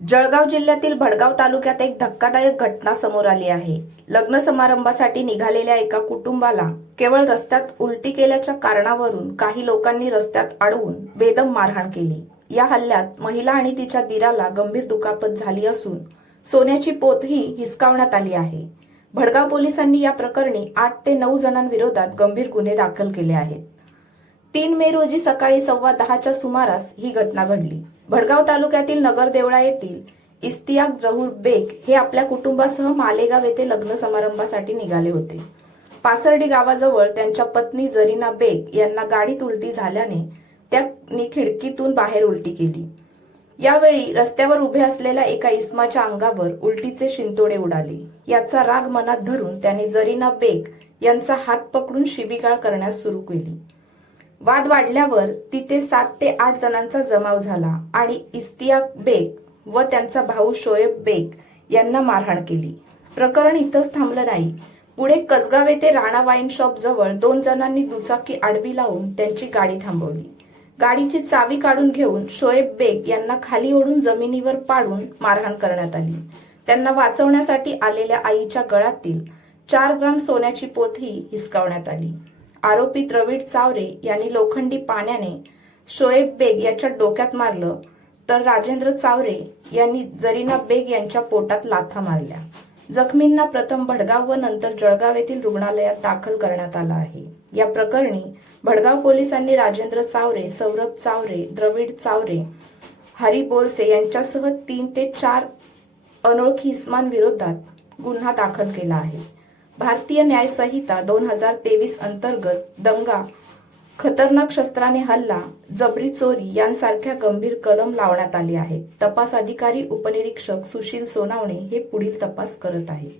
जळगाव जिल्ह्यातील भडगाव तालुक्यात एक धक्कादायक घटना समोर आली आहे। लग्न समारंभासाठी निघालेल्या एका कुटुंबाला केवळ रस्त्यात उलटी केल्याच्या कारणावरून काही लोकांनी रस्त्यात अडवून बेदम मारहाण केली। या हल्ल्यात महिला आणि तिच्या दीराला गंभीर दुखापत झाली असून सोन्याची पोतही हिसकावण्यात आली आहे। भडगाव पोलिसांनी या प्रकरणी 8 ते 9 जणांविरोधात गंभीर गुन्हे दाखल केले आहेत। 3 मे रोजी सकाळी 10:15च्या सुमारास ही घटना घडली। भडगाव तालुक्यातील नगरदेवळा येथील इस्तियाक जहूर बेग हे आपल्या कुटुंबासह मालेगाव येथे लग्न समारंभासाठी निघाले होते। पासर्डी गावाजवळ त्यांच्या पत्नी जरीना बेग यांना गाडीत उलटी झाल्याने त्यांनी खिडकीतून बाहेर उलटी केली। यावेळी रस्त्यावर उभे असलेल्या एका इसमाच्या अंगावर उलटीचे शिंतोडे उडाले। याचा राग मनात धरून त्याने जरीना बेग यांचा हात पकडून शिवीगाळ करण्यास सुरू केली। वाद वाढल्यावर तिथे 7 ते 8 जणांचा जमाव झाला आणि इस्तियाक बेग व त्यांचा भाऊ शोएब बेग यांना मारहाण केली। प्रकरण इथंच थांबलं नाही। पुढे कसगाव येथे राणा वाईन शॉप जवळ 2 जणांनी दुचाकी आडवी लावून त्यांची गाडी थांबवली। गाडीची चावी काढून घेऊन शोएब बेग यांना खाली ओढून जमिनीवर पाडून मारहाण करण्यात आली। त्यांना वाचवण्यासाठी आलेल्या आईच्या गळ्यातील 4 ग्राम सोन्याची पोथी हिसकावण्यात आली। आरोपी द्रविड चावरे यांनी लोखंडी पाण्याने शोएब बेग याच्या डोक्यात मारलं, तर राजेंद्र चावरे यांनी जरीना बेग यांच्या पोटात लाथा मारल्या। जखमींना प्रथम भडगाव व नंतर जळगाव येथील रुग्णालयात दाखल करण्यात आलं आहे। या प्रकरणी भडगाव पोलिसांनी राजेंद्र चावरे, सौरभ चावरे, द्रविड चावरे, हरी बोरसे यांच्यासह 3 ते 4 अनोळखी इसमांविरोधात गुन्हा दाखल केला आहे। भारतीय न्याय संहिता 2023 अंतर्गत दंगा, खतरनाक शस्त्राने हल्ला, जबरी चोरी यांसारख्या गंभीर कलम लावण्यात आली आहेत। तपास अधिकारी उपनिरीक्षक सुशील सोनावणे हे पुढील तपास करत आहेत।